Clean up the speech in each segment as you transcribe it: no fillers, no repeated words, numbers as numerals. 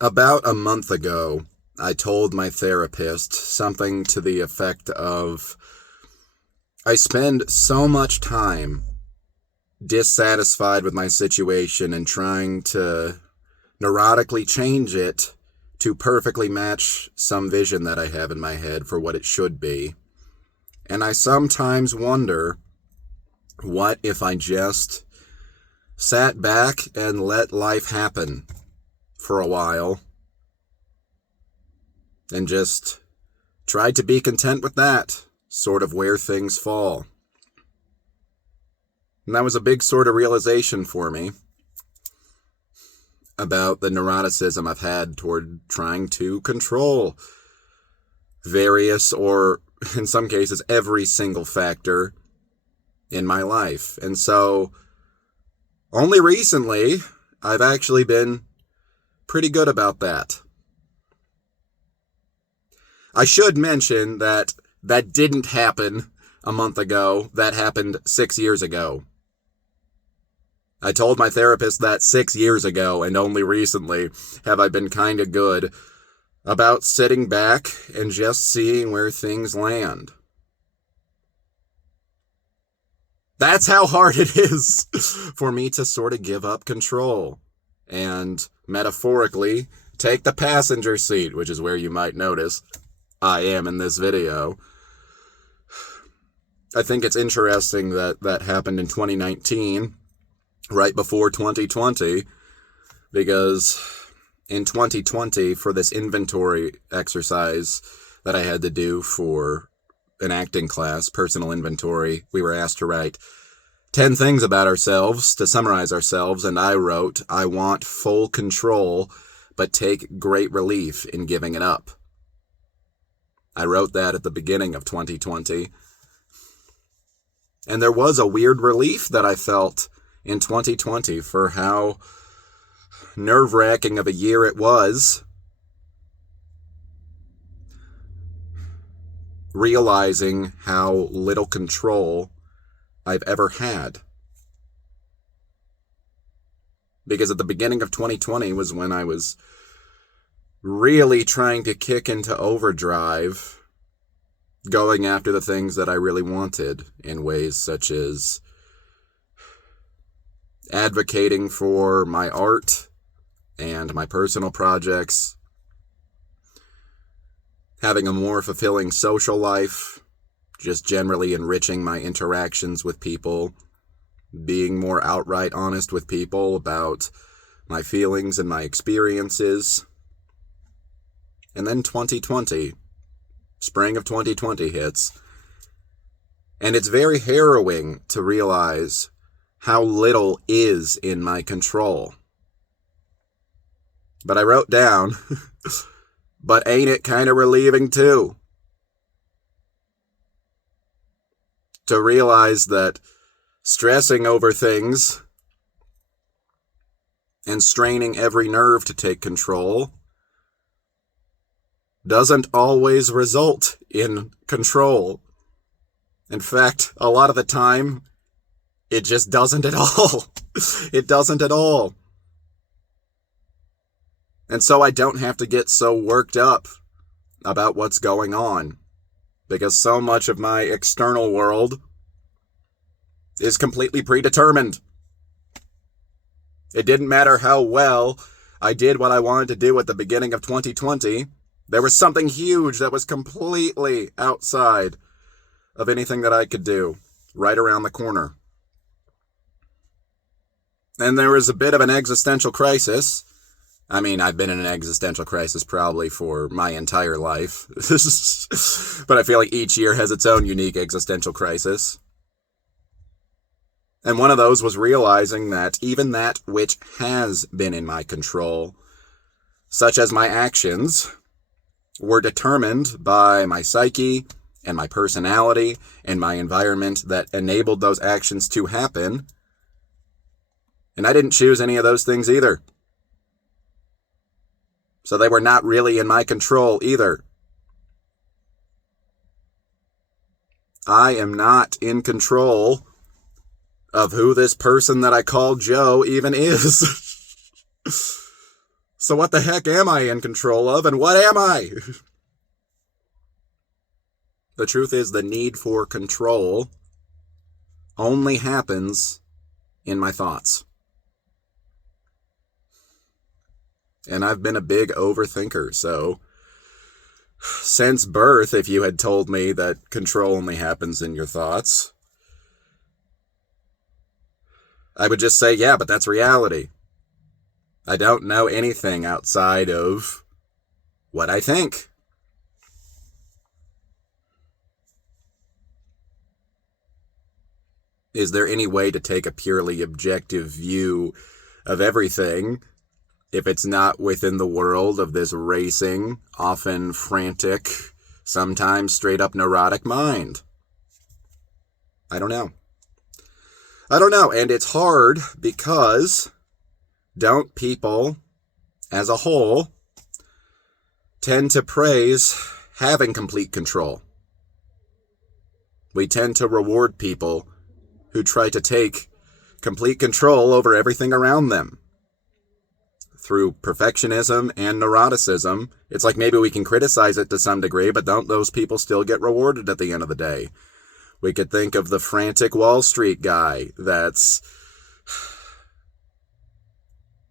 About a month ago, I told my therapist something to the effect of, I spend so much time dissatisfied with my situation and trying to neurotically change it to perfectly match some vision that I have in my head for what it should be. And I sometimes wonder, what if I just sat back and let life happen for a while and just tried to be content with that, sort of where things fall. And that was a big sort of realization for me about the neuroticism I've had toward trying to control various, or in some cases, every single factor in my life. And so, only recently, I've actually been pretty good about that. I should mention that that didn't happen a month ago. That happened 6 years ago. I told my therapist that 6 years ago, and only recently have I been kind of good about sitting back and just seeing where things land. That's how hard it is for me to sort of give up control and, metaphorically, take the passenger seat, which is where you might notice I am in this video. I think it's interesting that that happened in 2019, right before 2020, because in 2020, for this inventory exercise that I had to do for an acting class, personal inventory, we were asked to write 10 things about ourselves, to summarize ourselves, and I wrote, I want full control, but take great relief in giving it up. I wrote that at the beginning of 2020. And there was a weird relief that I felt in 2020 for how nerve-wracking of a year it was, realizing how little control I've ever had. Because at the beginning of 2020 was when I was really trying to kick into overdrive, going after the things that I really wanted in ways such as advocating for my art and my personal projects, having a more fulfilling social life, just generally enriching my interactions with people, being more outright honest with people about my feelings and my experiences. And then 2020, spring of 2020 hits, and it's very harrowing to realize how little is in my control. But I wrote down, but ain't it kind of relieving too? To realize that stressing over things and straining every nerve to take control doesn't always result in control. In fact, a lot of the time, it just doesn't at all. It doesn't at all. And so I don't have to get so worked up about what's going on, because so much of my external world is completely predetermined. It didn't matter how well I did what I wanted to do at the beginning of 2020. There was something huge that was completely outside of anything that I could do, right around the corner. And there was a bit of an existential crisis. I mean, I've been in an existential crisis probably for my entire life. But I feel like each year has its own unique existential crisis. And one of those was realizing that even that which has been in my control, such as my actions, were determined by my psyche and my personality and my environment that enabled those actions to happen. And I didn't choose any of those things either. So they were not really in my control either. I am not in control of who this person that I call Joe even is. So what the heck am I in control of, and what am I? The truth is, the need for control only happens in my thoughts. And I've been a big overthinker, so since birth, if you had told me that control only happens in your thoughts, I would just say, yeah, but that's reality. I don't know anything outside of what I think. Is there any way to take a purely objective view of everything if it's not within the world of this racing, often frantic, sometimes straight up neurotic mind? I don't know. And it's hard because don't people, as a whole, tend to praise having complete control? We tend to reward people who try to take complete control over everything around them. Through perfectionism and neuroticism, it's like maybe we can criticize it to some degree, but don't those people still get rewarded at the end of the day? We could think of the frantic Wall Street guy that's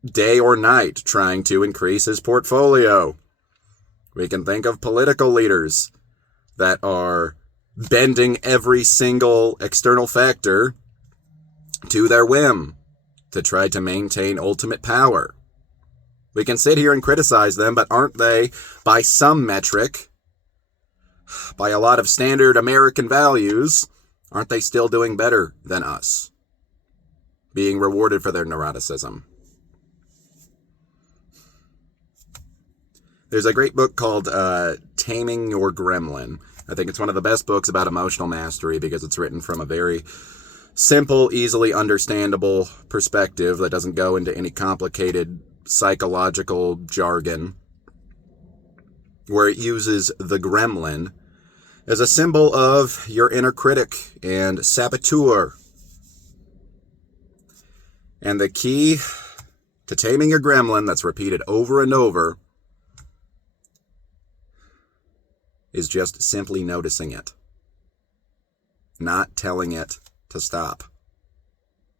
day or night trying to increase his portfolio. We can think of political leaders that are bending every single external factor to their whim to try to maintain ultimate power. We can sit here and criticize them, but aren't they, by some metric, by a lot of standard American values, aren't they still doing better than us? Being rewarded for their neuroticism. There's a great book called Taming Your Gremlin. I think it's one of the best books about emotional mastery because it's written from a very simple, easily understandable perspective that doesn't go into any complicated psychological jargon, where it uses the gremlin as a symbol of your inner critic and saboteur. And the key to taming your gremlin, that's repeated over and over, is just simply noticing it. Not telling it to stop.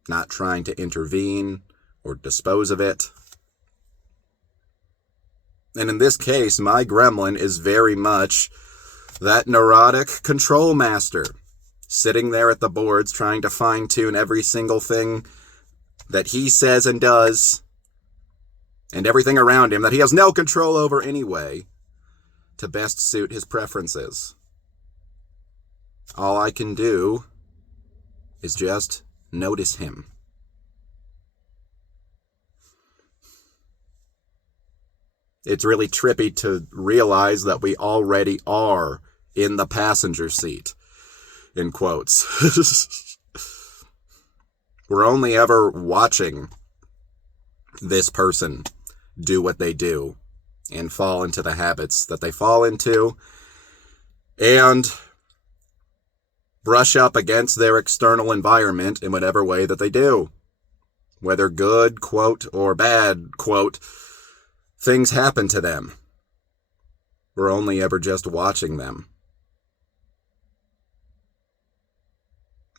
Not trying to intervene or dispose of it. And in this case, my gremlin is very much that neurotic control master, sitting there at the boards trying to fine-tune every single thing that he says and does, and everything around him that he has no control over anyway, to best suit his preferences. All I can do is just notice him. It's really trippy to realize that we already are in the passenger seat, in quotes. We're only ever watching this person do what they do and fall into the habits that they fall into and brush up against their external environment in whatever way that they do. Whether good, quote, or bad, quote, things happen to them. We're only ever just watching them.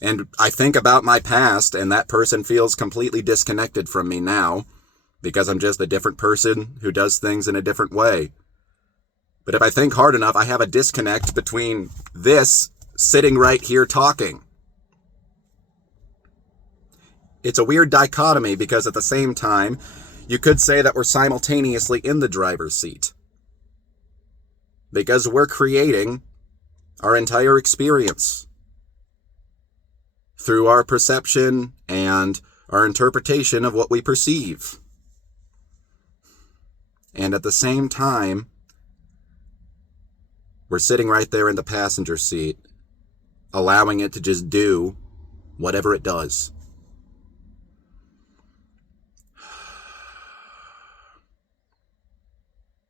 And I think about my past, and that person feels completely disconnected from me now, because I'm just a different person who does things in a different way. But if I think hard enough, I have a disconnect between this sitting right here talking. It's a weird dichotomy because at the same time, you could say that we're simultaneously in the driver's seat. Because we're creating our entire experience through our perception and our interpretation of what we perceive. And at the same time, we're sitting right there in the passenger seat, allowing it to just do whatever it does.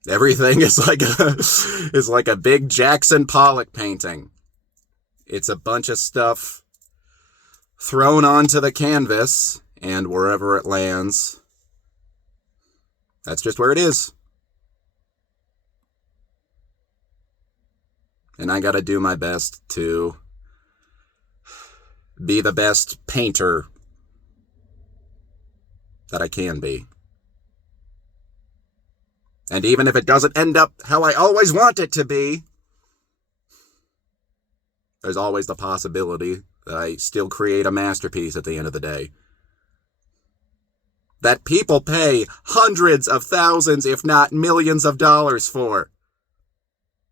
Everything is like a big Jackson Pollock painting. It's a bunch of stuff thrown onto the canvas, and wherever it lands, That's just where it is. And I gotta do my best to be the best painter that I can be. And even if it doesn't end up how I always want it to be, there's always the possibility that I still create a masterpiece at the end of the day. That people pay hundreds of thousands, if not millions of dollars for.